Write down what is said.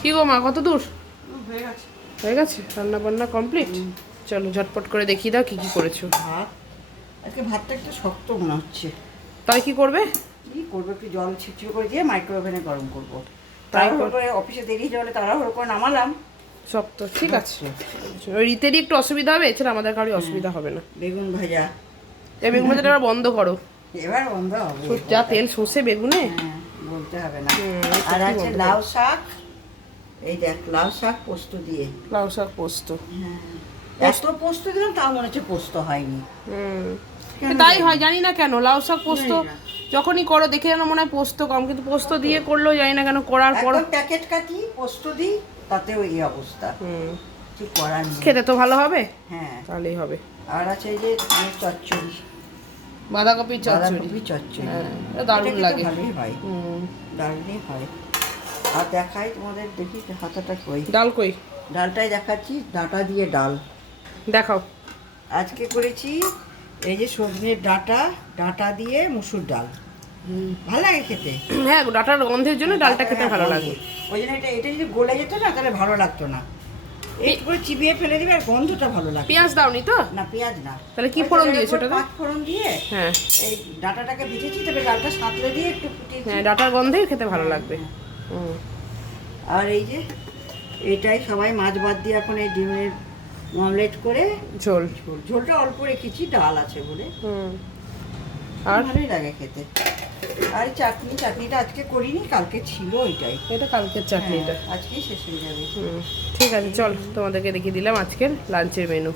কি গো মা, কত দূর হয়ে গেছে। হয়ে গেছে? রান্না বান্না কমপ্লিট? চলো ঝটপট করে দেখিয়ে দাও কি কি করেছো। ভাত, আজকে ভাতটা একটু শক্ত মনে হচ্ছে। তাই কি করবে? কি করবো, একটু জল ছিটছিট করে দিয়ে মাইক্রোওভেনে গরম করবো। তাই তাড়াহুড়ো করে অফিসে দেরি জলে তাড়াহুড়ো করে নামালাম। শক্ত, ঠিক আছে। ওই রীতেরই একটু অসুবিধা হবে, এছাড়া আমাদের কারোর অসুবিধা হবে না। বেগুন ভাজা, এই বেগুন ভাজাটা এবার বন্ধ করো। এবার বন্ধ হবে। যা তেল সর্ষে বেগুনে। হ্যাঁ, বলতে হবে না। আর সত্যি আছে বন্ধ লাউ করো। শাক, এই দেখ লাউ শাক পোস্ত দিয়ে। লাউ শাক পোস্ত। হ্যাঁ, এত পোস্ত দিলাম তাও মনে হচ্ছে পোস্ত হয়নি। কেন তাই জানি হয়, জানি না কেন লাউ শাক পোস্ত জানি না। যখনই করো দেখে যেন মনে হয় পোস্ত কম, কিন্তু পোস্ত দিয়ে করলেও জানি না কেন করার পর একদম প্যাকেট কাটি পোস্ত দিই, তাতেও এই অবস্থা। কি করার নেই। খেতে তো ভালো হবে, হ্যাঁ, তাহলেই হবে। আর আছে এই যে চচ্চড়ি, বাঁধাকপির চচ্চড়ি। বাঁধাকপি চচ্চড়ি। হ্যাঁ, এটা দারুণ এটা খেতে লাগে। ভালোই হয়, দারুণই হয়। আর দেখাই তোমাদের, দেখি হাতাটা কই, ডাল কই? ডালটাই দেখাচ্ছি, ডাঁটা দিয়ে ডাল দেখাও। আজকে করেছি। এই যে সজনের ডাঁটা, ডাঁটা দিয়ে মুসুর ডাল, ভালো লাগে খেতে। হ্যাঁ, ডাটার গন্ধের জন্য ডালটা খেতে ভালো লাগে। ওই জন্য এটা যদি গলে যেত না তাহলে ভালো লাগতো না। একটু করে চিবিয়ে ফেলে দিবে, আর গন্ধটা ভালো লাগে। পেঁয়াজ দাওনি তো? না, পেঁয়াজ না। তাহলে কি ফোড়ন দিয়েছো ওটাতে? পাঁচ ফোড়ন দিয়ে হ্যাঁ এই ডাঁটাটাকে ভেজেছি, তবে ডালটা সাঁতলে দিয়ে একটু ফুটিয়েছি। হ্যাঁ, ডাটার গন্ধেই খেতে ভালো লাগবে। আর এই যে এটাই সবাই মাছ বাদ দিয়ে এখন এই ডিমের অমলেট করে ঝোল। ঝোলটা অল্প রেখেছি, ডাল আছে বলে। আর ভালোই লাগে খেতে। আর চাটনিটা আজকে করিনি, কালকে ছিল ওইটাই। এটা কালকের চাটনিটা। আজকেই শেষ হয়ে যাবে। ঠিক আছে, চল তোমাদেরকে দেখিয়ে দিলাম আজকের লাঞ্চের মেনু।